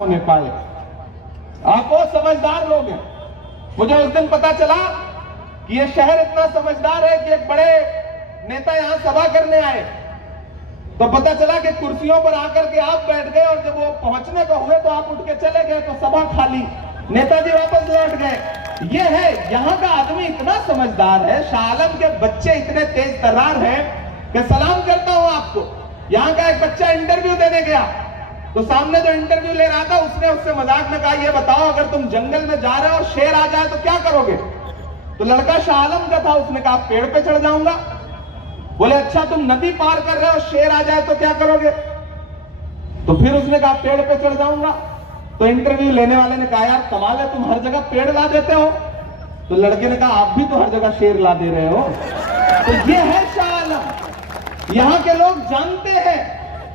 होने पाए। आप वो समझदार लोग हैं। मुझे उस दिन पता चला कि ये शहर इतना समझदार है कि एक बड़े नेता यहां सभा करने आए, तो पता चला कि कुर्सियों पर आकर के आप बैठ गए और जब वो पहुंचने को हुए तो आप उठ के चले गए, तो सभा खाली, नेताजी वापस लौट गए। ये है, यहाँ का आदमी इतना समझदार है, शाह आलम के बच्चे इतने तेज तर्रार हैं कि सलाम करता हूं आपको। यहाँ का एक बच्चा इंटरव्यू देने गया, तो सामने जो इंटरव्यू ले रहा था उसने उससे मजाक में कहा, ये बताओ अगर तुम जंगल में जा रहे हो और शेर आ जाए तो क्या करोगे? तो लड़का शाह आलम का था, उसने कहा पेड़ पे चढ़ जाऊंगा। बोले अच्छा तुम नदी पार कर रहे हो, शेर आ जाए तो क्या करोगे? तो फिर उसने कहा पेड़ पे चढ़ जाऊंगा। तो इंटरव्यू लेने वाले ने कहा यार कमाल है, तुम हर जगह पेड़ ला देते हो। तो लड़के ने कहा आप भी तो हर जगह शेर ला दे रहे हो। तो ये है शाह आलम। यहाँ के लोग जानते हैं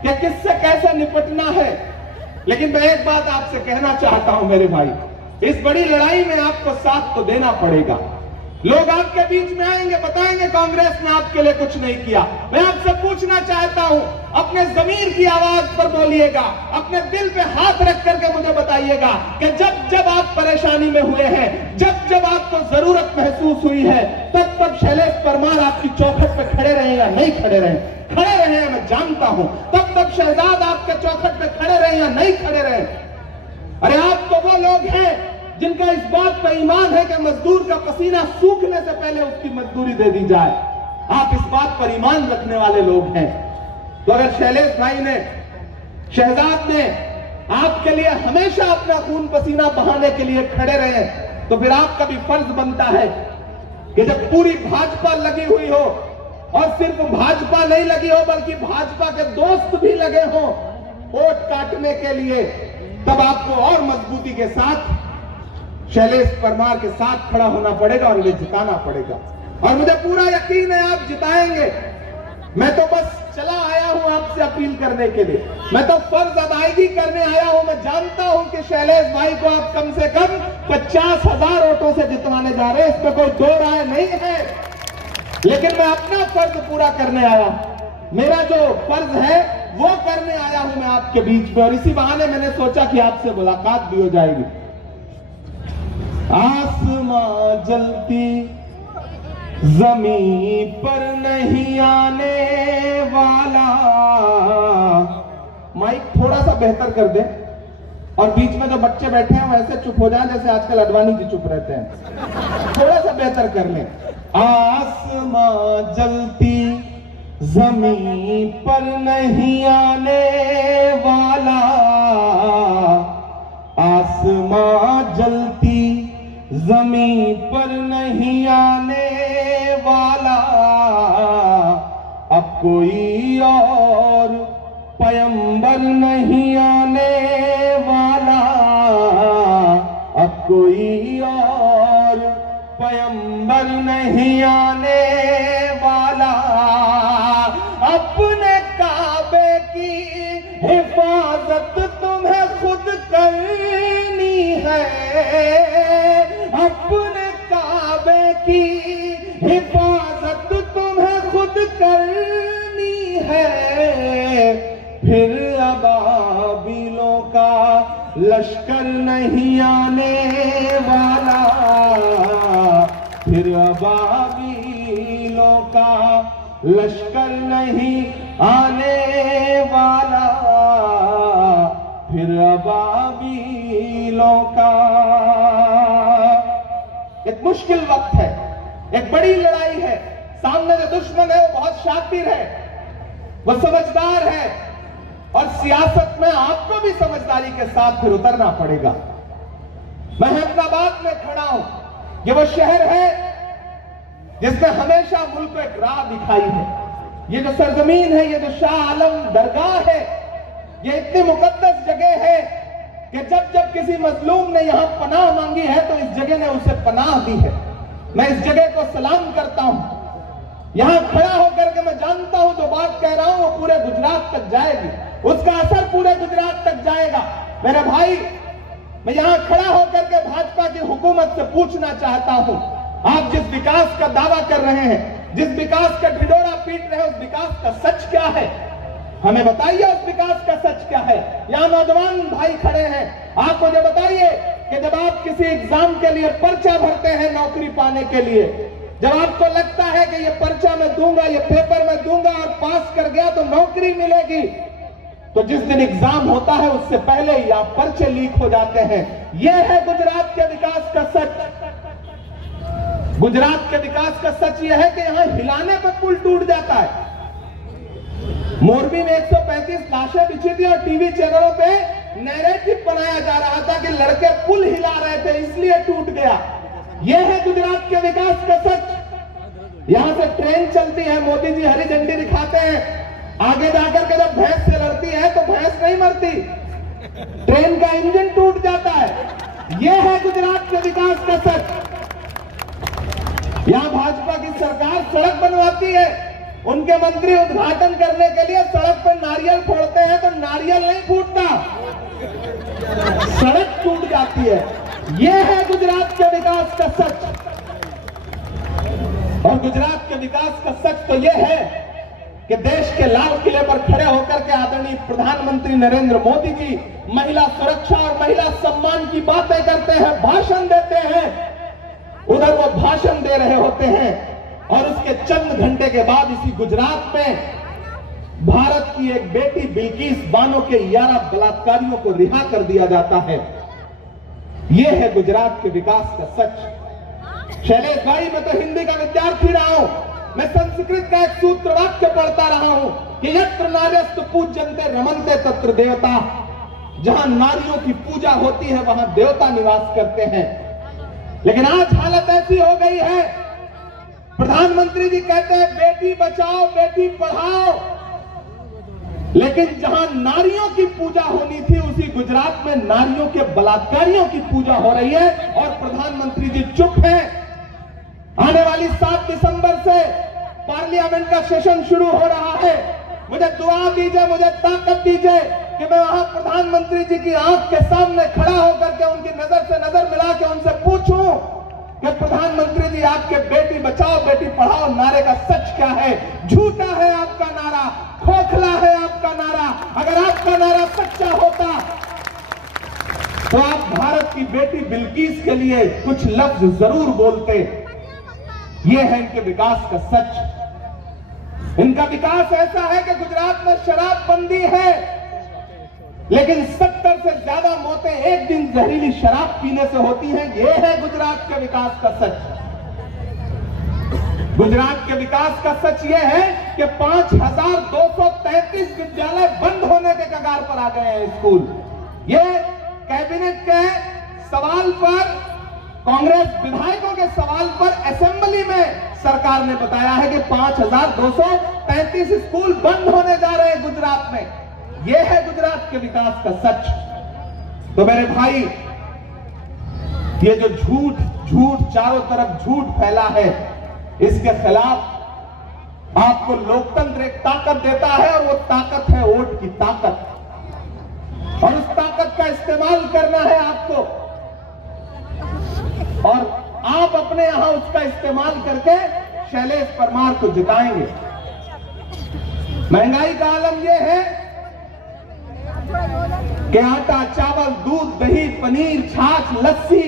कि किससे कैसे निपटना है। लेकिन मैं एक बात आपसे कहना चाहता हूं मेरे भाई, इस बड़ी लड़ाई में आपको साथ तो देना पड़ेगा। लोग आपके बीच में आएंगे, बताएंगे कांग्रेस ने आपके लिए कुछ नहीं किया। मैं आपसे पूछना चाहता हूं, अपने जमीर की आवाज पर बोलिएगा, अपने दिल पे हाथ रख करके मुझे बताइएगा कि जब जब आप परेशानी में हुए हैं, जब जब आपको जरूरत महसूस हुई है, तब तब शैलेश परमार आपकी चौखट पे खड़े रहे या नहीं खड़े रहे? खड़े रहे हैं, मैं जानता हूं। तब तब शहजाद आपके चौखट पे खड़े रहे या नहीं खड़े रहे? अरे आप तो वो लोग हैं जिनका इस बात पर ईमान है कि मजदूर का पसीना सूखने से पहले उसकी मजदूरी दे दी जाए। आप इस बात पर ईमान रखने वाले लोग हैं। तो अगर शैलेश भाई ने, शहजाद ने आपके लिए हमेशा अपना खून पसीना बहाने के लिए खड़े रहे, तो फिर आपका भी फर्ज बनता है कि जब पूरी भाजपा लगी हुई हो, और सिर्फ भाजपा नहीं लगी हो बल्कि भाजपा के दोस्त भी लगे हो वोट काटने के लिए, तब आपको और मजबूती के साथ शैलेश परमार के साथ खड़ा होना पड़ेगा और इन्हें जिताना पड़ेगा। और मुझे पूरा यकीन है आप जिताएंगे। मैं तो बस चला आया हूं आपसे अपील करने के लिए, मैं तो फर्ज अदायगी करने आया हूं। मैं जानता हूं कि शैलेश भाई को आप कम से कम 50,000 वोटों से जितवाने जा रहे हैं, इसमें कोई दो राय नहीं है। लेकिन मैं अपना फर्ज पूरा करने आया, मेरा जो फर्ज है वो करने आया हूं मैं आपके बीच में। और इसी बहाने मैंने सोचा कि आपसे मुलाकात भी हो जाएगी। आसमां जलती जमीन पर नहीं आने वाला। माइक थोड़ा सा बेहतर कर दे, और बीच में जो बच्चे बैठे हैं वैसे चुप हो जाएं जैसे आजकल अडवाणी जी चुप रहते हैं। थोड़ा सा बेहतर कर लें। आसमां जलती जमीन पर नहीं आने वाला, आसमां जलती जमीन पर नहीं आने वाला। अब कोई और पैगंबर नहीं आने वाला, अब कोई और पैगंबर नहीं आने वाला। अपने काबे की हिफाजत तुम्हें खुद करनी है, अपने काबे की हिफाजत तुम्हें खुद करनी है। फिर अबाबिलों का लश्कर नहीं आने वाला, फिर अबाबिलों का लश्कर नहीं आने वाला, फिर अबाबिलों का। एक मुश्किल वक्त है, एक बड़ी लड़ाई है। सामने जो दुश्मन है वो बहुत शातिर है, वो समझदार है, और सियासत में आपको भी समझदारी के साथ फिर उतरना पड़ेगा। मैं अहमदाबाद में खड़ा हूं, ये वो शहर है जिसने हमेशा मुल्क को एक राह दिखाई है। ये जो सरजमीन है, ये जो शाह आलम दरगाह है, ये इतनी मुकद्दस जगह है कि जब जब किसी मजलूम ने यहां पनाह मांगी है तो इस जगह ने उसे पनाह दी है। मैं इस जगह को सलाम करता हूं। यहां खड़ा होकर के मैं जानता हूं जो बात कह रहा हूं वो पूरे गुजरात तक जाएगी, उसका असर पूरे गुजरात तक जाएगा। मेरे भाई, मैं यहां खड़ा होकर के भाजपा की हुकूमत से पूछना चाहता हूं, आप जिस विकास का दावा कर रहे हैं, जिस विकास का ढिंढोरा पीट रहे हैं, उस विकास का सच क्या है? हमें बताइए उस विकास का सच क्या है। यहां नौजवान भाई खड़े हैं, आप मुझे बताइए कि जब आप किसी एग्जाम के लिए पर्चा भरते हैं नौकरी पाने के लिए, जब आपको लगता है कि ये पर्चा मैं दूंगा, ये पेपर मैं दूंगा और पास कर गया तो नौकरी मिलेगी, तो जिस दिन एग्जाम होता है उससे पहले ही आप पर्चे लीक हो जाते हैं। यह है गुजरात के विकास का सच। गुजरात के विकास का सच यह है कि यहां हिलाने पर पुल टूट जाता है। मोरबी में 135 लाशें बिछी थी और टीवी चैनलों पे नैरेटिव बनाया जा रहा था कि लड़के पुल हिला रहे थे इसलिए टूट गया। यह है गुजरात के विकास का सच। यहां से ट्रेन चलती है, मोदी जी हरी झंडी दिखाते हैं, आगे जाकर के जब भैंस से लड़ती है तो भैंस नहीं मरती, ट्रेन का इंजन टूट जाता है। यह है गुजरात के विकास का सच। यहां भाजपा की सरकार सड़क बनवाती है, उनके मंत्री उद्घाटन करने के लिए सड़क पर नारियल फोड़ते हैं तो नारियल नहीं फूटता, सड़क टूट जाती है। यह है गुजरात के विकास का सच। और गुजरात के विकास का सच तो यह है कि देश के लाल किले पर खड़े होकर के आदरणीय प्रधानमंत्री नरेंद्र मोदी जी महिला सुरक्षा और महिला सम्मान की बातें करते हैं, भाषण देते हैं। उधर वो भाषण दे रहे होते हैं और उसके चंद घंटे के बाद इसी गुजरात में भारत की एक बेटी बिल्किस बानो के 11 बलात्कारियों को रिहा कर दिया जाता है। यह है गुजरात के विकास का सच। शैलेश भाई, मैं तो हिंदी का विद्यार्थी रहा हूं, मैं संस्कृत का एक सूत्र वाक्य पढ़ता रहा हूं कि यत्र नार्यस्तु पूज्यन्ते रमन्ते तत्र देवता। जहां नारियों की पूजा होती है वहां देवता निवास करते हैं। लेकिन आज हालत ऐसी हो गई है, प्रधानमंत्री जी कहते हैं बेटी बचाओ बेटी पढ़ाओ, लेकिन जहां नारियों की पूजा होनी थी उसी गुजरात में नारियों के बलात्कारियों की पूजा हो रही है और प्रधानमंत्री जी चुप हैं। आने वाली 7 दिसंबर से पार्लियामेंट का सेशन शुरू हो रहा है। मुझे दुआ दीजिए, मुझे ताकत दीजिए कि मैं वहां प्रधानमंत्री जी की आंख के सामने खड़ा होकर के उनकी नजर से नजर मिला के उनसे पूछूं कि प्रधानमंत्री जी आपके बेटी बचाओ बेटी पढ़ाओ नारे का सच क्या है। झूठा है आपका नारा, खोखला है आपका नारा। अगर आपका नारा सच्चा होता तो आप भारत की बेटी बिल्किस के लिए कुछ लफ्ज जरूर बोलते। यह है इनके विकास का सच। इनका विकास ऐसा है कि गुजरात में शराबबंदी है, लेकिन 70 से ज्यादा मौतें एक दिन जहरीली शराब पीने से होती हैं। यह है गुजरात के विकास का सच। गुजरात के विकास का सच यह है कि 5233 विद्यालय बंद होने के कगार पर आ गए हैं स्कूल। यह कैबिनेट के सवाल पर, कांग्रेस विधायकों के सवाल पर असेंबली में सरकार ने बताया है कि 5233 स्कूल बंद होने जा रहे हैं गुजरात में। यह है गुजरात के विकास का सच। तो मेरे भाई, ये जो झूठ चारों तरफ झूठ फैला है, इसके खिलाफ आपको लोकतंत्र एक ताकत देता है और वो ताकत है वोट की ताकत। और उस ताकत का इस्तेमाल करना है आपको, और आप अपने यहां उसका इस्तेमाल करके शैलेश परमार को जिताएंगे। महंगाई का आलम यह है कि आटा चावल दूध दही पनीर छाछ लस्सी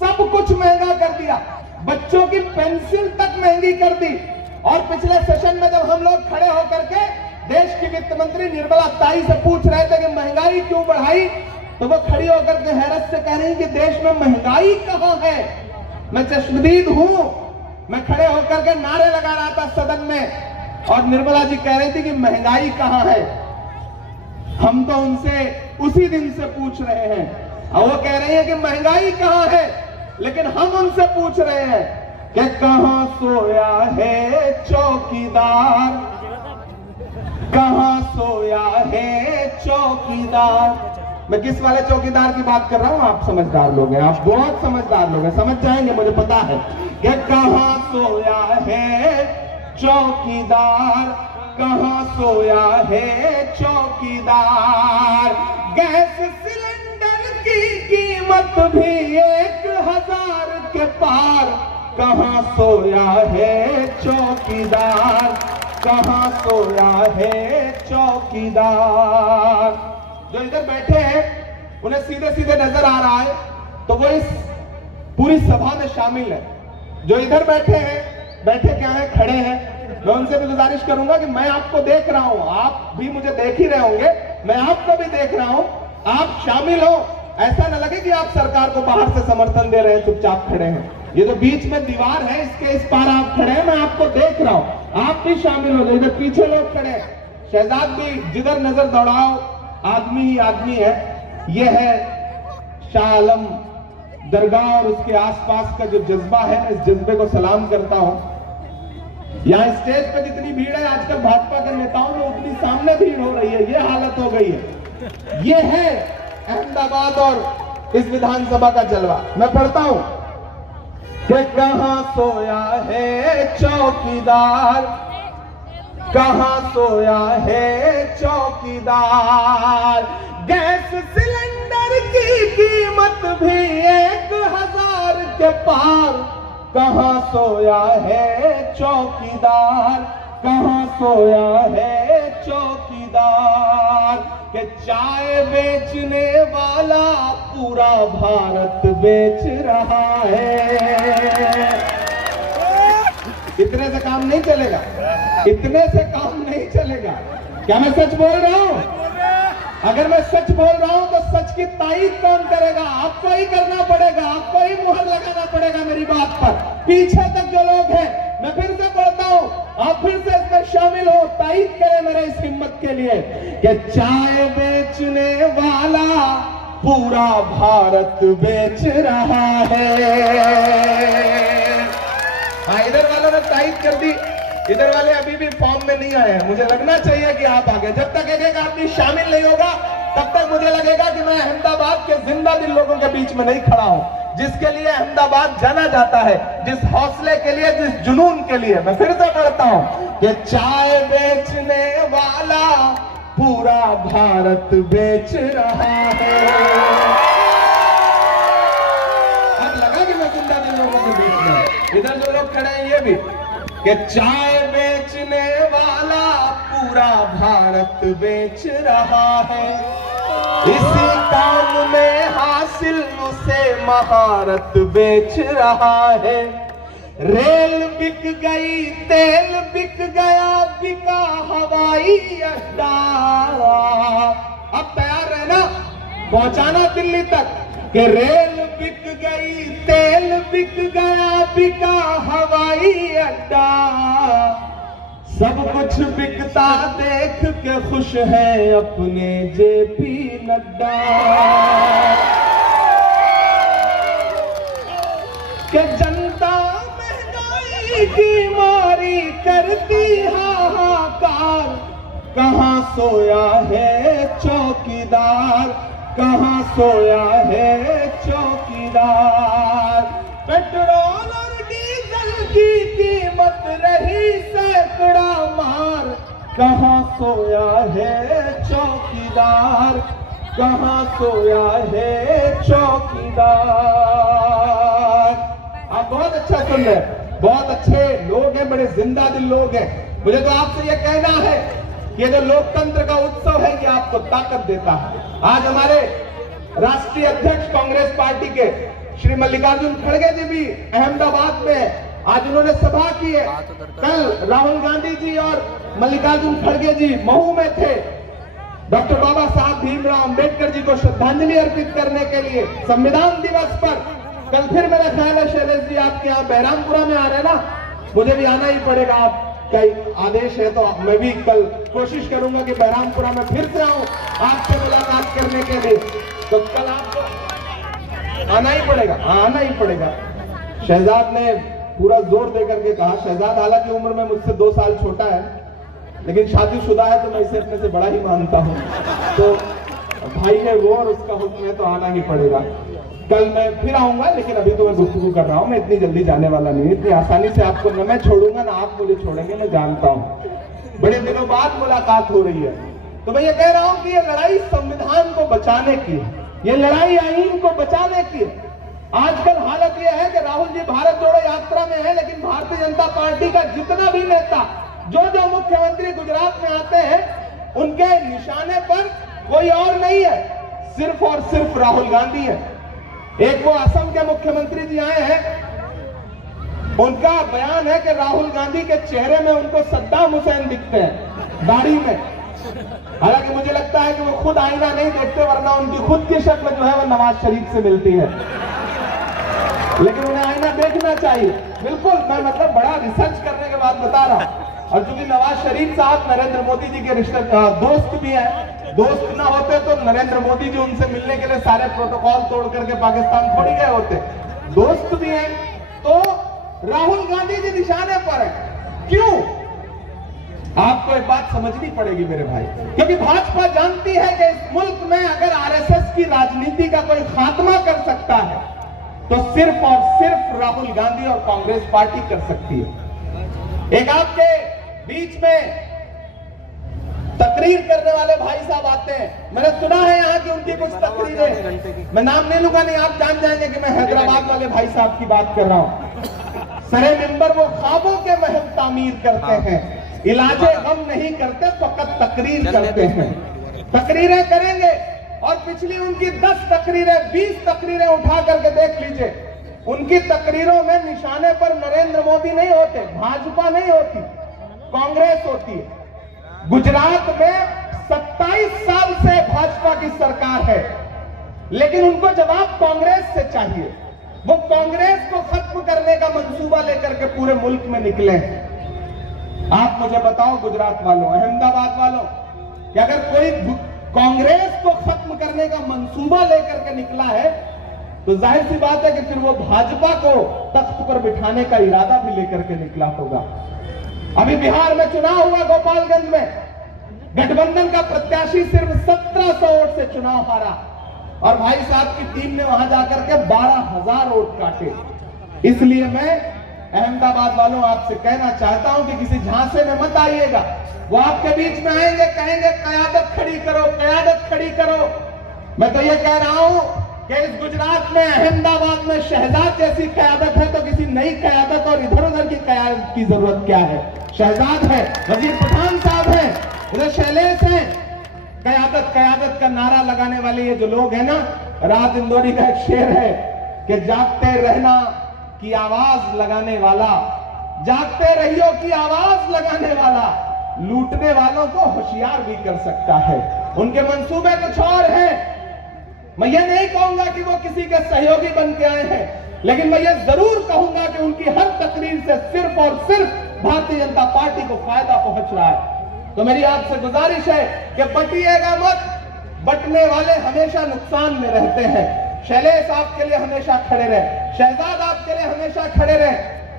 सब कुछ महंगा कर दिया, बच्चों की पेंसिल तक महंगी कर दी। और पिछले सेशन में जब हम लोग खड़े होकर के देश की वित्त मंत्री निर्मला ताई से पूछ रहे थे कि महंगाई क्यों बढ़ाई, तो वो खड़ी होकर के हैरत से कह रही कि देश में महंगाई कहां है। मैं चश्मदीद हूं, मैं खड़े होकर के नारे लगा रहा था सदन में और निर्मला जी कह रही थी कि महंगाई कहां है। हम तो उनसे उसी दिन से पूछ रहे हैं और वो कह रही है कि महंगाई कहां है, लेकिन हम उनसे पूछ रहे हैं कि कहां सोया है चौकीदार, कहां सोया है चौकीदार। मैं किस वाले चौकीदार की बात कर रहा हूं? आप समझदार लोग हैं, आप बहुत समझदार लोग हैं, समझ जाएंगे, मुझे पता है कि कहां सोया है चौकीदार, कहां सोया है चौकीदार। गैस सिलेंडर की कीमत भी 1000 के पार, कहां सोया है चौकीदार, कहां सोया है चौकीदार। जो इधर बैठे हैं उन्हें सीधे सीधे नजर आ रहा है तो वो इस पूरी सभा में शामिल है। जो इधर बैठे हैं, बैठे क्या है, खड़े हैं, मैं उनसे भी गुजारिश करूंगा कि मैं आपको देख रहा हूं, आप भी मुझे देख ही रहे होंगे, मैं आपको भी देख रहा हूं, आप शामिल हो। ऐसा ना लगे कि आप सरकार को बाहर से समर्थन दे रहे हैं, चुपचाप खड़े हैं। ये तो बीच में दीवार है, इसके इस पार आप खड़े हैं, मैं आपको देख रहा हूं, आप भी शामिल हो जाए। इधर पीछे लोग खड़े हैं, शहजाद भी जिधर नजर दौड़ाओ आदमी ही आदमी है। ये है शाह आलम दरगाह और उसके आसपास का जो जज्बा है, इस जज्बे को सलाम करता हूं। यहाँ स्टेज पे जितनी भीड़ है आजकल भाजपा के नेताओं में, उतनी सामने भीड़ हो रही है, ये हालत हो गई है। ये है अहमदाबाद और इस विधानसभा का जलवा। मैं पढ़ता हूं कि कहां सोया है चौकीदार, कहां सोया है चौकीदार। गैस सिलेंडर की कीमत भी 1000 के पार, कहां सोया है चौकीदार, कहां सोया है चौकीदार। के चाय बेचने वाला पूरा भारत बेच रहा है। इतने से काम नहीं चलेगा, इतने से काम नहीं चलेगा। क्या मैं सच बोल रहा हूं? अगर मैं सच बोल रहा हूं तो सच की तारीफ कौन करेगा? आपको ही करना पड़ेगा, आपको ही मुहर लगाना पड़ेगा मेरी बात पर। पीछे तक जो लोग हैं, मैं फिर से पढ़ता हूं, आप फिर से इसमें शामिल हो, तारीफ करें मेरे इस हिम्मत के लिए कि चाय बेचने वाला पूरा भारत बेच रहा है। हाँ, इधर वालों ने तारीफ कर दी, इधर वाले अभी भी फॉर्म में नहीं आए हैं। मुझे लगना चाहिए कि आप आगे, जब तक एक एक आदमी शामिल नहीं होगा तब तक मुझे लगेगा कि मैं अहमदाबाद के जिंदा दिल लोगों के बीच में नहीं खड़ा हूं, जिसके लिए अहमदाबाद जाना जाता है, जिस हौसले के लिए, जिस जुनून के लिए। मैं फिर से पढ़ता हूं कि चाय बेचने वाला पूरा भारत बेच रहा है। अब लगा कि मैं जिंदा दिल लोगों के बीच में। इधर जो लोग खड़े हैं ये भी कि चाय बेचने वाला पूरा भारत बेच रहा है। इसी काम में हासिल उसे महारत बेच रहा है। रेल बिक गई, तेल बिक गया, बिका हवाई अड्डा। अब तैयार रहना, पहुंचाना दिल्ली तक कि रेल बिक गई, तेल बिक गया, बिका हवाई अड्डा। सब कुछ बिकता देख के खुश है अपने जेपी नड्डा। कि जनता महंगाई की मारी करती हाहाकार, कहां सोया है चौकीदार, कहां सोया है चौकीदार। पेट्रोल और डीजल की कीमत रही सैकड़ा मार, कहां सोया है चौकीदार, कहां सोया है चौकीदार। आप बहुत अच्छा सुन रहे हैं, बहुत अच्छे लोग हैं, बड़े जिंदा दिल लोग हैं। मुझे तो आपसे यह कहना है कि ये जो लोकतंत्र का उत्सव है ये आपको ताकत देता है। आज हमारे राष्ट्रीय अध्यक्ष कांग्रेस पार्टी के श्री मल्लिकार्जुन खड़गे जी भी अहमदाबाद में आज उन्होंने सभा की है। कल राहुल गांधी जी और मल्लिकार्जुन खड़गे जी महू में थे, डॉक्टर बाबा साहब भीमराव अंबेडकर जी को श्रद्धांजलि अर्पित करने के लिए संविधान दिवस पर। कल फिर मेरा ख्याल है शैलेश जी आपके यहाँ बहरामपुरा में आ रहे हैं ना, मुझे भी आना ही पड़ेगा। आपका आदेश है तो मैं भी कल कोशिश करूंगा कि बहरामपुरा में फिर से आऊं आपसे मुलाकात करने के लिए। तो कल आपको आना ही पड़ेगा, आना ही पड़ेगा। शहजाद ने पूरा जोर देकर के कहा, शहजाद हालांकि उम्र में मुझसे 2 साल छोटा है लेकिन शादीशुदा है तो मैं इसे अपने से बड़ा ही मानता हूं। तो भाई है वो और उसका हुक्म है तो आना ही पड़ेगा। कल मैं फिर आऊंगा, लेकिन अभी तो मैं गुफ्तगू कर रहा हूं, मैं इतनी जल्दी जाने वाला नहीं। इतनी आसानी से आपको न मैं छोड़ूंगा ना आप मुझे छोड़ेंगे, मैं जानता हूं। बड़े दिनों बाद मुलाकात हो रही है तो मैं ये कह रहा हूं कि ये लड़ाई संविधान को बचाने की है, ये लड़ाई आईन को बचाने की है। आजकल हालत यह है कि राहुल जी भारत जोड़ो यात्रा में है, लेकिन भारतीय जनता पार्टी का जितना भी नेता जो जो मुख्यमंत्री गुजरात में आते हैं उनके निशाने पर कोई और नहीं है, सिर्फ और सिर्फ राहुल गांधी है। एक वो असम के मुख्यमंत्री जी आए हैं, उनका बयान है कि राहुल गांधी के चेहरे में उनको सद्दाम हुसैन दिखते हैं दाढ़ी में। हालांकि मुझे लगता है कि वो खुद आईना नहीं देखते, वरना उनकी खुद की शक्ल जो है वो नवाज शरीफ से मिलती है, लेकिन उन्हें आईना देखना चाहिए। बिल्कुल, मैं मतलब बड़ा रिसर्च करने के बाद बता रहा हूं। और चूंकि नवाज शरीफ साहब नरेंद्र मोदी जी के रिश्ते दोस्त भी हैं, दोस्त ना होते तो नरेंद्र मोदी जी उनसे मिलने के लिए सारे प्रोटोकॉल तोड़ करके पाकिस्तान थोड़ी गए होते। दोस्त भी हैं, तो राहुल गांधी जी निशाने पर है। क्यों? आपको एक बात समझनी पड़ेगी मेरे भाई, क्योंकि भाजपा जानती है कि इस मुल्क में अगर आरएसएस की राजनीति का कोई खात्मा कर सकता है तो सिर्फ और सिर्फ राहुल गांधी और कांग्रेस पार्टी कर सकती है। एक आपके बीच में तकरीर करने वाले भाई साहब आते हैं, मैंने सुना है यहाँ की उनकी कुछ तकरीरें, मैं नाम नहीं लूंगा, नहीं आप जान जाएंगे कि मैं हैदराबाद वाले भाई साहब की बात कर रहा हूं। सरे मिंबर वो ख्वाबों के महल तामीर करते हैं, इलाजे गम नहीं करते, फकत तकरीर करते हैं। तकरीरें करेंगे और पिछली उनकी 10 तकरीरें 20 तकरीरें उठा करके देख लीजिए, उनकी तकरीरों में निशाने पर नरेंद्र मोदी नहीं होते, भाजपा नहीं होती, कांग्रेस होती है। गुजरात में 27 साल से भाजपा की सरकार है, लेकिन उनको जवाब कांग्रेस से चाहिए। वो कांग्रेस को खत्म करने का मंसूबा लेकर के पूरे मुल्क में निकले हैं। आप मुझे बताओ गुजरात वालों, अहमदाबाद वालों, कि अगर कोई कांग्रेस को खत्म करने का मंसूबा लेकर के निकला है तो जाहिर सी बात है कि फिर वो भाजपा को तख्त पर बिठाने का इरादा भी लेकर के निकला होगा। अभी बिहार में चुनाव हुआ, गोपालगंज में गठबंधन का प्रत्याशी सिर्फ 1700 वोट से चुनाव हारा और भाई साहब की टीम ने वहां जाकर के 12,000 वोट काटे। इसलिए मैं अहमदाबाद वालों आपसे कहना चाहता हूं कि किसी झांसे में मत आइएगा। वो आपके बीच में आएंगे, कहेंगे कयादत खड़ी करो, कयादत खड़ी करो। मैं तो ये कह रहा हूं कि इस गुजरात में, अहमदाबाद में शहजाद जैसी कयादत है तो किसी नई कयादत और इधर उधर की कयादत की जरूरत क्या है? शहजाद है, वजीर पठान साहब है, उधर शैलेश है। कयादत कयादत का नारा लगाने वाले ये जो लोग हैं ना, राज इंदौरी का एक शेर है कि जागते रहना की आवाज लगाने वाला, जागते रहियो की आवाज लगाने वाला लूटने वालों को होशियार भी कर सकता है। उनके मंसूबे कुछ और हैं। मैं ये नहीं कहूंगा कि वो किसी के सहयोगी बन के आए हैं, लेकिन मैं ये जरूर कहूंगा कि उनकी हर तकरीर से सिर्फ और सिर्फ भारतीय जनता पार्टी को फायदा पहुंच रहा है। तो मेरी आपसे गुजारिश है कि बटिएगा मत, बटने वाले हमेशा नुकसान में रहते हैं। शैलेश आपके लिए हमेशा खड़े रहे, शहजाद आपके लिए हमेशा खड़े रहे,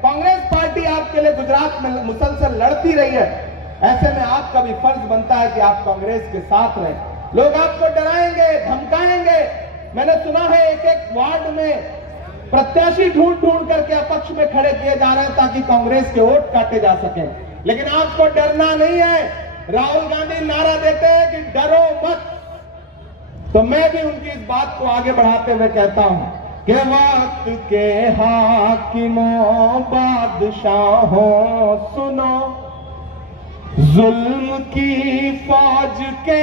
कांग्रेस पार्टी आपके लिए गुजरात में मुसलसल लड़ती रही है। ऐसे में आपका भी फर्ज बनता है कि आप कांग्रेस के साथ रहें। लोग आपको डराएंगे, धमकाएंगे। मैंने सुना है एक एक वार्ड में प्रत्याशी ढूंढ ढूंढ करके अपक्ष में खड़े किए जा रहे हैं ताकि कांग्रेस के वोट काटे जा सके, लेकिन आपको डरना नहीं है। राहुल गांधी नारा देते हैं कि डरो मत, तो मैं भी उनकी इस बात को आगे बढ़ाते हुए कहता हूं कि वक्त के हाकिमों बादशाहों सुनो, जुल्म की फौज के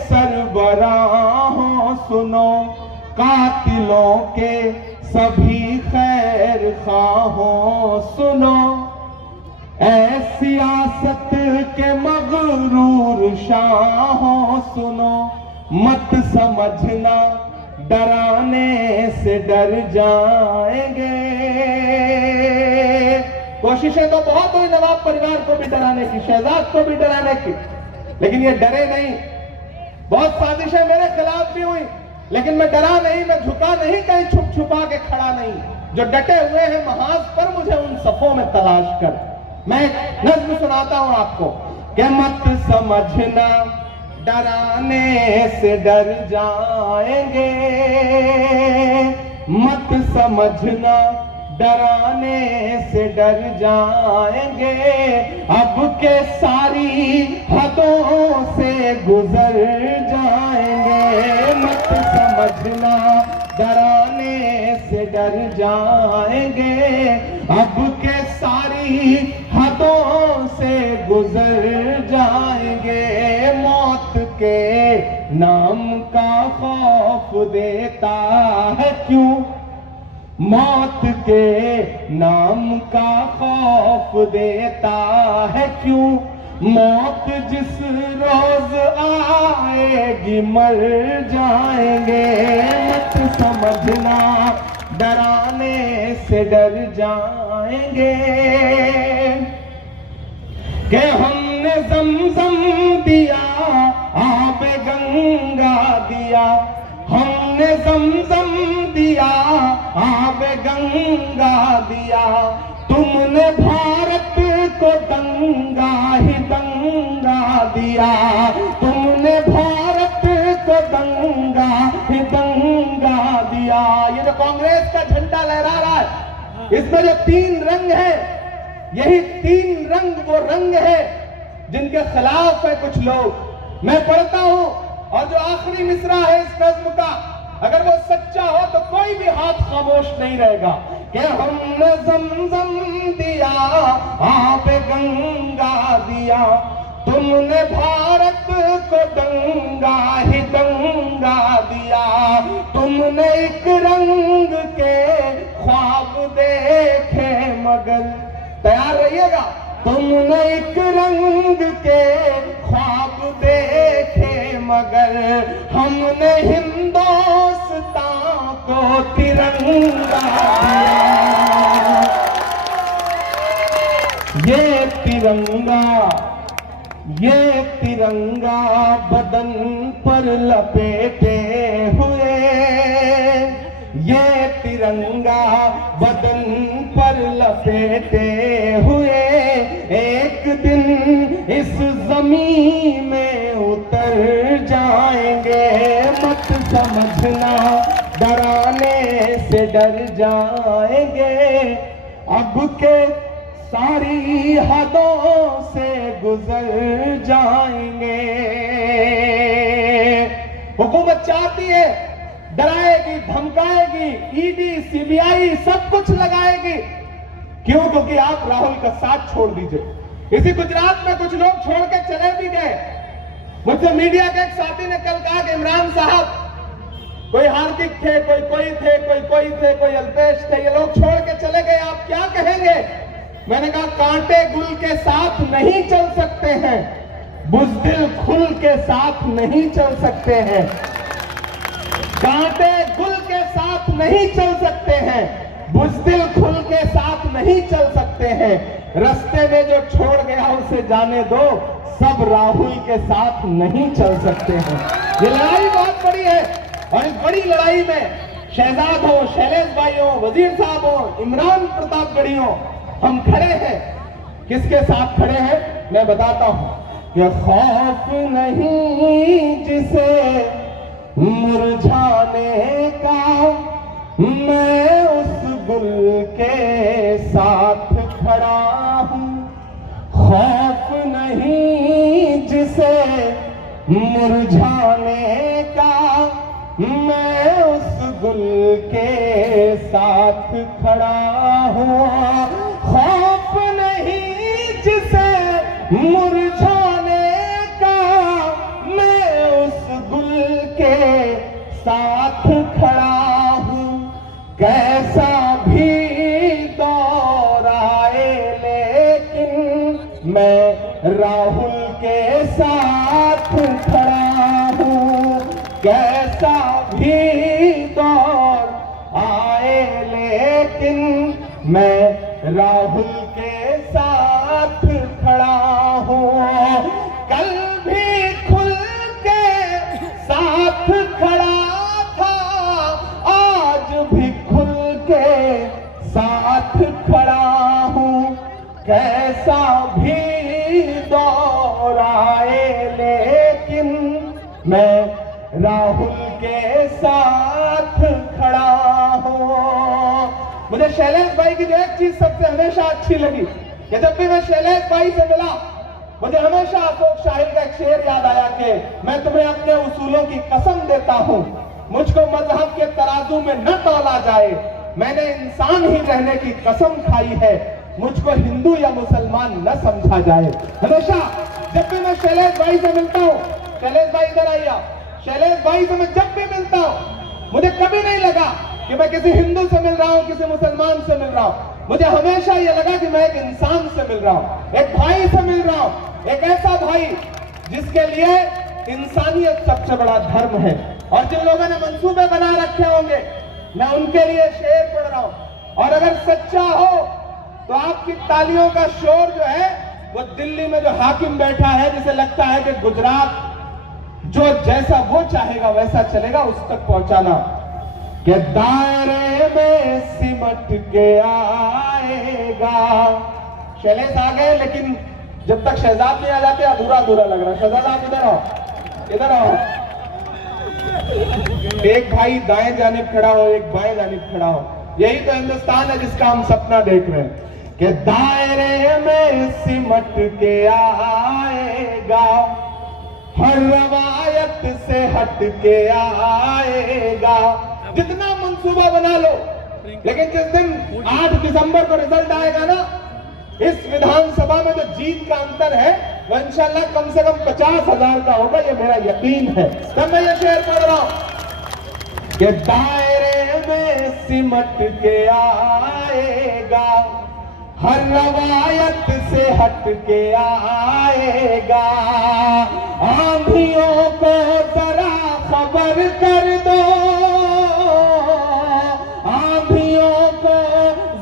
सरबराहों सुनो, कातिलों के सभी खैर खाहों सुनो, ऐ सियासत के मगरूर शाहों सुनो, मत समझना डराने से डर जाएंगे। कोशिशें तो बहुत हुई नवाब परिवार को भी डराने की, शहजाद को भी डराने की, लेकिन ये डरे नहीं। बहुत साजिशें मेरे खिलाफ भी हुई, लेकिन मैं डरा नहीं, मैं झुका नहीं, कहीं छुप छुपा के खड़ा नहीं। जो डटे हुए हैं महाज पर, मुझे उन सफों में तलाश कर। मैं एक नज्म सुनाता हूं आपको कि मत समझना डराने से डर जाएंगे, मत समझना डराने से डर जाएंगे, अब के सारी हदों से गुजर जाएंगे, मत समझना डराने से डर जाएंगे, अब के सारी हदों से गुजर जाएंगे। मौत के नाम का खौफ देता है क्यों, मौत के नाम का खौफ देता है क्यों। मौत जिस रोज आएगी मर जाएंगे। मत समझना डराने से डर जाएंगे कि हमने ज़मज़म दिया आब गंगा दिया, हमने ज़मज़म दिया आब गंगा दिया। तुमने भारत को दंगा ही दंगा दिया, तुमने भारत को दंगा ही दंगा दिया। ये जो कांग्रेस का झंडा लहरा रहा है, इसमें जो 3 रंग है, यही 3 रंग वो रंग है जिनके खिलाफ है कुछ लोग। मैं पढ़ता हूं और जो आखिरी मिसरा है इस नज्म का, अगर वो सच्चा हो तो कोई भी हाथ खामोश नहीं रहेगा कि हमने ज़मज़म दिया आब गंगा दिया, तुमने भारत को दंगा ही दंगा दिया। तुमने एक रंग के ख्वाब देखे मगर, तैयार रहिएगा, तुमने एक रंग के ख्वाब देखे मगर हमने हिंदुस्तान को तिरंगा दिया। ये तिरंगा बदन पर लपेटे हुए, ये तिरंगा बदन पर लपेटे हुए एक दिन इस जमीन में उतर जाएंगे। मत समझना डराने से डर जाएंगे। अब के सारी हदों से गुजर जाएंगे। हुकूमत चाहती है, डराएगी, धमकाएगी, ईडी सीबीआई सब कुछ लगाएगी। क्यों? क्योंकि आप राहुल का साथ छोड़ दीजिए। इसी गुजरात में कुछ लोग छोड़ के चले भी गए। मुझसे मीडिया के एक साथी ने कल कहा कि इमरान साहब, कोई हार्दिक थे, कोई थे, कोई अल्पेश थे, ये लोग छोड़ के चले गए, आप क्या कहेंगे? मैंने कहा कांटे गुल के साथ नहीं चल सकते हैं, बुज़दिल खुल के साथ नहीं चल सकते हैं। कांटे गुल के साथ नहीं चल सकते हैं, बुज़दिल खुल के साथ नहीं चल सकते हैं। रास्ते में जो छोड़ गया उसे जाने दो, सब राहुल के साथ नहीं चल सकते हैं। ये लड़ाई बहुत बड़ी है और इस बड़ी लड़ाई में शहजाद हो, शैलेश भाई हो, वजीर साहब हो, इमरान प्रतापगढ़ी हो, हम खड़े हैं। किसके साथ खड़े हैं मैं बताता हूं कि खौफ नहीं जिसे मुरझाने का, मैं उस गुल के साथ खड़ा हूं। खौफ नहीं जिसे मुरझाने का, मैं उस गुल के साथ खड़ा हूं। खौफ नहीं जिसे मुरझाने का, मैं उस गुल के साथ खड़ा हूं। कैसा भी दौर आए लेकिन मैं राहुल के साथ खड़ा हूं। कैसा भी दौर आए लेकिन मैं राहुल के साथ खड़ा हूं। कल भी खुल के साथ खड़ा था, आज भी खुल के साथ खड़ा हूं। कैसा भी दौर आए लेकिन मैं राहुल के साथ खड़ा हूं। मुझे शैलेश भाई की जो एक चीज सबसे हमेशा अच्छी लगी कि जब भी मैं शैलेश भाई से मिला, मुझे हमेशा अशोक शाहिर का एक शेर याद आया कि मैं तुम्हें अपने उसूलों की कसम देता हूं, मुझको मजहब के तराजू में न तौला जाए, मैंने इंसान ही रहने की कसम खाई है। मुझको हिंदू या मुसलमान न समझा जाए। हमेशा जब भी मैं शैलेश भाई से मिलता हूं, शैलेश भाई इधर आइए, शैलेश भाई से मैं जब भी मिलता हूं, मुझे कभी नहीं लगा कि मैं किसी हिंदू से मिल रहा हूं, किसी मुसलमान से मिल रहा हूं। मुझे हमेशा यह लगा कि मैं एक इंसान से मिल रहा हूं, एक भाई से मिल रहा हूं, एक ऐसा भाई जिसके लिए इंसानियत सबसे बड़ा धर्म है। और जिन लोगों ने मंसूबे बना रखे होंगे, मैं उनके लिए शेर पढ़ रहा हूं। और अगर सच्चा हो तो आपकी तालियों का शोर जो है वो दिल्ली में जो हाकिम बैठा है, जिसे लगता है कि गुजरात जो जैसा वो चाहेगा वैसा चलेगा, उस तक पहुंचाना कि दायरे में सिमट के आएगा। शैलेश आ गए, लेकिन जब तक शहजाद नहीं आ जाते अधूरा अधूरा लग रहा है। शहजाद आप इधर आओ, इधर आओ। एक भाई दाएं जानिब खड़ा हो, एक बाएं जानिब खड़ा हो। यही तो हिंदुस्तान है जिसका हम सपना देख रहे हैं कि दायरे में सिमट के आएगा, हर रवायत से हट के आएगा। जितना मंसूबा बना लो, लेकिन जिस दिन 8 दिसंबर को रिजल्ट आएगा ना, इस विधानसभा में जो जीत का अंतर है वो इंशाल्लाह कम से कम 50,000 का होगा, ये मेरा यकीन है। तब मैं ये शेर पढ़ रहा हूं कि दायरे में सिमट के आएगा, हर रवायत से हट के आएगा। आंधियों को जरा खबर कर दो, आंधियों को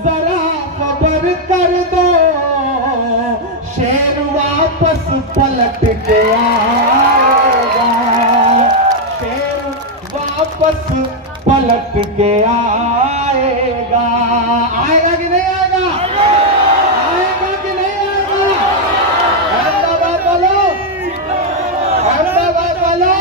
जरा खबर कर दो, शेर वापस पलट के आएगा, शेर वापस पलट के आएगा। आएगा कि नहीं आएगा? आएगा कि नहीं आएगा? अहमदाबाद वालों, अहमदाबाद वालों,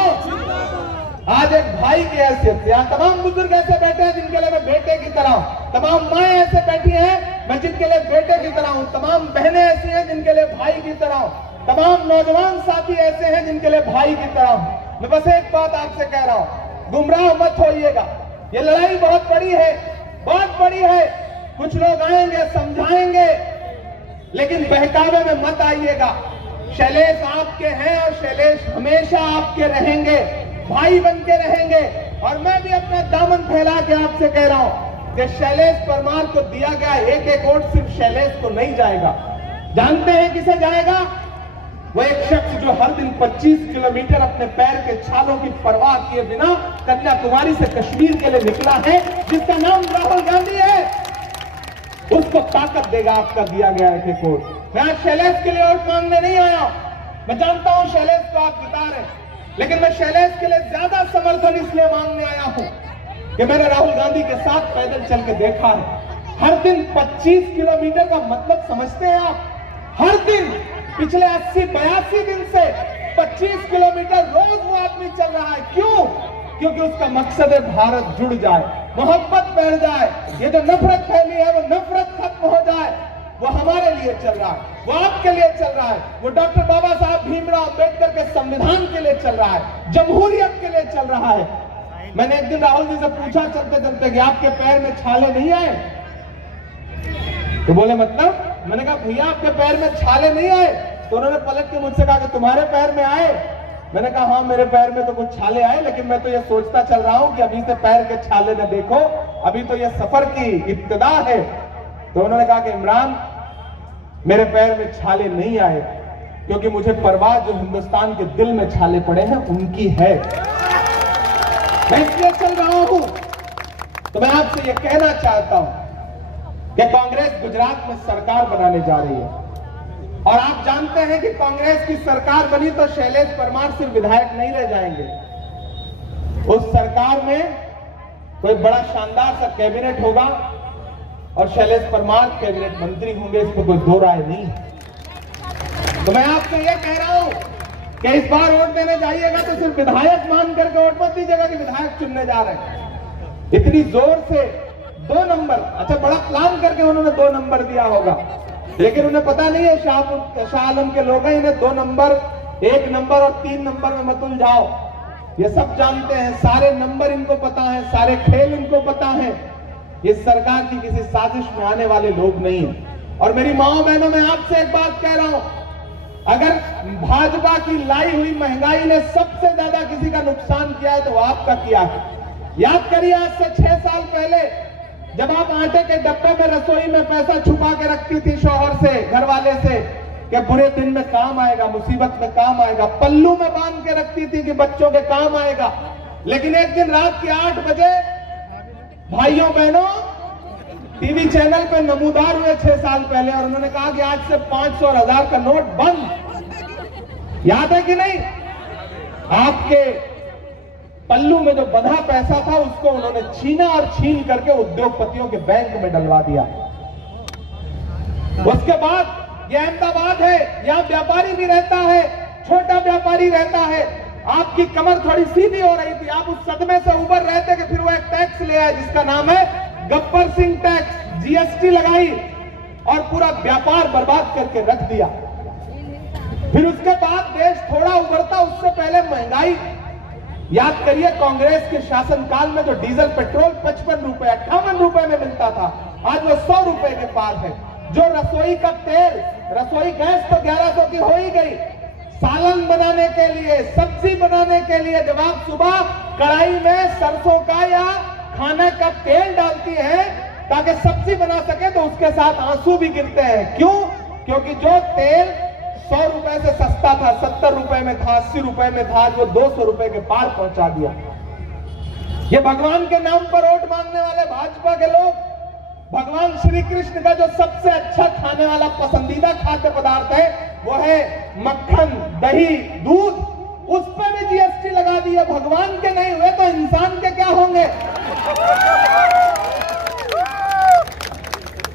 आज एक भाई की हैसियत से यहाँ तमाम बुजुर्ग ऐसे बैठे हैं जिनके लिए मैं बेटे की तरह हूं, तमाम माएं ऐसे बैठी हैं मैं जिनके लिए बेटे की तरह हूं, तमाम बहनें ऐसी हैं जिनके लिए भाई की तरह हूं, तमाम नौजवान साथी ऐसे हैं जिनके लिए भाई की तरह हूं। मैं बस एक बात आपसे कह रहा हूं, गुमराह मत होइएगा। ये लड़ाई बहुत बड़ी है, बहुत बड़ी है। कुछ लोग आएंगे, समझाएंगे, लेकिन बहकावे में मत आइएगा। शैलेश आपके हैं और शैलेश हमेशा आपके रहेंगे, भाई बन के रहेंगे। और मैं भी अपना दामन फैला के आपसे कह रहा हूं कि शैलेश परमार को दिया गया एक एक वोट सिर्फ शैलेश को नहीं जाएगा। जानते हैं किसे जाएगा? वो एक शख्स जो हर दिन 25 किलोमीटर अपने पैर के छालों की परवाह किए बिना कन्याकुमारी से कश्मीर के लिए निकला है, जिसका नाम राहुल गांधी है। उसको ताकत देगा आपका दिया गया एक वोट। मैं आज शैलेश के लिए वोट मांगने नहीं आया। मैं जानता हूं शैलेश को आप जिता रहे, लेकिन मैं शैलेश के लिए ज्यादा समर्थन इसलिए मांगने आया हूं कि मैंने राहुल गांधी के साथ पैदल चल के देखा है। हर दिन 25 किलोमीटर का मतलब समझते हैं आप? हर दिन पिछले 80-82 दिन से 25 किलोमीटर रोज वो आदमी चल रहा है। क्यों? क्योंकि उसका मकसद है भारत जुड़ जाए, मोहब्बत बढ़ जाए, ये जो नफरत फैली है वो नफरत खत्म हो जाए। वो हमारे लिए चल रहा है, वो आपके लिए चल रहा है, वो डॉक्टर बाबा साहब भीमराव अंबेडकर के संविधान के लिए चल रहा है, जमहूरियत के लिए चल रहा है। मैंने एक दिन राहुल जी से पूछा चलते चलते कि आपके पैर में छाले नहीं आए? तो बोले मतलब? मैंने कहा भैया आपके पैर में छाले नहीं आए? तो उन्होंने पलट के मुझसे कहा कि तुम्हारे पैर में आए? मैंने कहा हाँ मेरे पैर में तो कुछ छाले आए, लेकिन मैं तो ये सोचता चल रहा हूं कि अभी से पैर के छाले न देखो, अभी तो ये सफर की इब्तिदा है। तो उन्होंने कहा कि इमरान मेरे पैर में छाले नहीं आए, क्योंकि मुझे परवाह जो हिंदुस्तान के दिल में छाले पड़े हैं उनकी है, मैं इसलिए चल रहा हूं। तो मैं आपसे यह कहना चाहता हूं कि कांग्रेस गुजरात में सरकार बनाने जा रही है, और आप जानते हैं कि कांग्रेस की सरकार बनी तो शैलेश परमार सिर्फ विधायक नहीं रह जाएंगे। उस सरकार में कोई बड़ा शानदार सा कैबिनेट होगा और शैलेश परमार कैबिनेट मंत्री होंगे, इसमें कोई दो राय नहीं है। तो मैं आपसे यह कह रहा हूं कि इस बार वोट देने जाइएगा तो सिर्फ विधायक मान करके वोट मत दीजिएगा कि विधायक चुनने जा रहे हैं। इतनी जोर से 2 नंबर, अच्छा बड़ा प्लान करके उन्होंने 2 नंबर दिया होगा, लेकिन उन्हें पता नहीं है शाह आलम के लोग हैं, इन्हें 2 नंबर, 1 नंबर और 3 नंबर में मत उलझाओ। ये सब जानते हैं, सारे नंबर इनको पता है, सारे खेल इनको पता है। ये सरकार की किसी साजिश में आने वाले लोग नहीं है। और मेरी माओ बहनों, मैं आपसे एक बात कह रहा हूं, अगर भाजपा की लाई हुई महंगाई ने सबसे ज्यादा किसी का नुकसान किया है तो वो आपका किया है। याद करिए, आज से 6 साल पहले जब आप आटे के डब्बे में रसोई में पैसा छुपा के रखती थी शौहर से, घर वाले से, कि बुरे दिन में काम आएगा, मुसीबत में काम आएगा, पल्लू में बांध के रखती थी कि बच्चों के काम आएगा। लेकिन एक दिन रात के 8 बजे भाइयों बहनों टीवी चैनल पे नमूदार हुए 6 साल पहले, और उन्होंने कहा कि आज से 500 और 1000 का नोट बंद। याद है कि नहीं? आपके पल्लू में जो बंधा पैसा था उसको उन्होंने छीना और छीन करके उद्योगपतियों के बैंक में डलवा दिया। उसके बाद ये अहमदाबाद है, यहां व्यापारी भी रहता है, छोटा व्यापारी रहता है। आपकी कमर थोड़ी सीधी हो रही थी, आप उस सदमे से उबर रहे थे कि फिर वो एक टैक्स ले आए जिसका नाम है गब्बर सिंह टैक्स, जीएसटी लगाई और पूरा व्यापार बर्बाद करके रख दिया। फिर उसके बाद देश थोड़ा उभरता, उससे पहले महंगाई, याद करिए कांग्रेस के शासनकाल में जो डीजल पेट्रोल 55 रुपए 58 रुपए में मिलता था, आज वो 100 रुपए के पार है। जो रसोई का तेल, रसोई गैस तो 1100 की हो ही गई, सालन बनाने के लिए, सब्जी बनाने के लिए जब आप सुबह कढ़ाई में सरसों का या खाने का तेल डालती है ताकि सब्जी बना सके तो उसके साथ आंसू भी गिरते हैं। क्यों? क्योंकि जो तेल 100 रुपए से सस्ता था, 70 रुपए में था, 80 रुपए में था, जो 200 रुपए के पार पहुंचा दिया। ये भगवान के नाम पर वोट मांगने वाले भाजपा के लोग, भगवान श्री कृष्ण का जो सबसे अच्छा खाने वाला पसंदीदा खाद्य पदार्थ है वो है मक्खन, दही, दूध, उस पर भी जीएसटी लगा दी है। भगवान के नहीं हुए तो इंसान के क्या होंगे?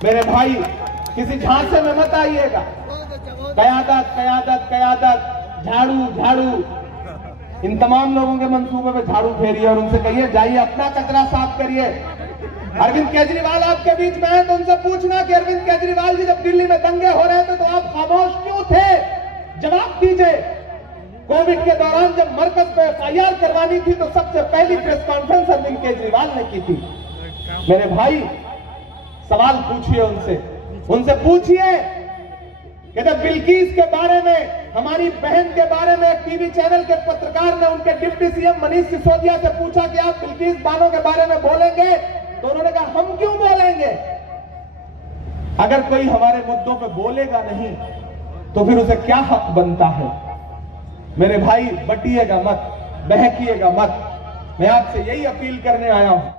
मेरे भाई, किसी झांसे में मत आइएगा। कयादत कयादत कयादत, झाड़ू झाड़ू, इन तमाम लोगों के मंसूबे में झाड़ू फेरिए और उनसे कहिए जाइए अपना कचरा साफ करिए। अरविंद केजरीवाल आपके बीच में है तो उनसे पूछना कि अरविंद केजरीवाल जी जब दिल्ली में दंगे हो रहे थे तो आप खामोश क्यों थे? जवाब दीजिए। कोविड के दौरान जब मरकज पे एफआईआर करवानी थी तो सबसे पहली प्रेस कॉन्फ्रेंस अरविंद केजरीवाल ने की थी। मेरे भाई, सवाल पूछिए उनसे पूछिए कि जब बिल्किस के बारे में, हमारी बहन के बारे में एक टीवी चैनल के पत्रकार ने उनके डिप्टी सीएम मनीष सिसोदिया से पूछा कि आप बिल्किस बानो के बारे में बोलेंगे, तो उन्होंने कहा हम क्यों बोलेंगे? अगर कोई हमारे मुद्दों पे बोलेगा नहीं तो फिर उसे क्या हक बनता है? मेरे भाई, बटिएगा मत, बहकिएगा मत। मैं आपसे यही अपील करने आया हूं।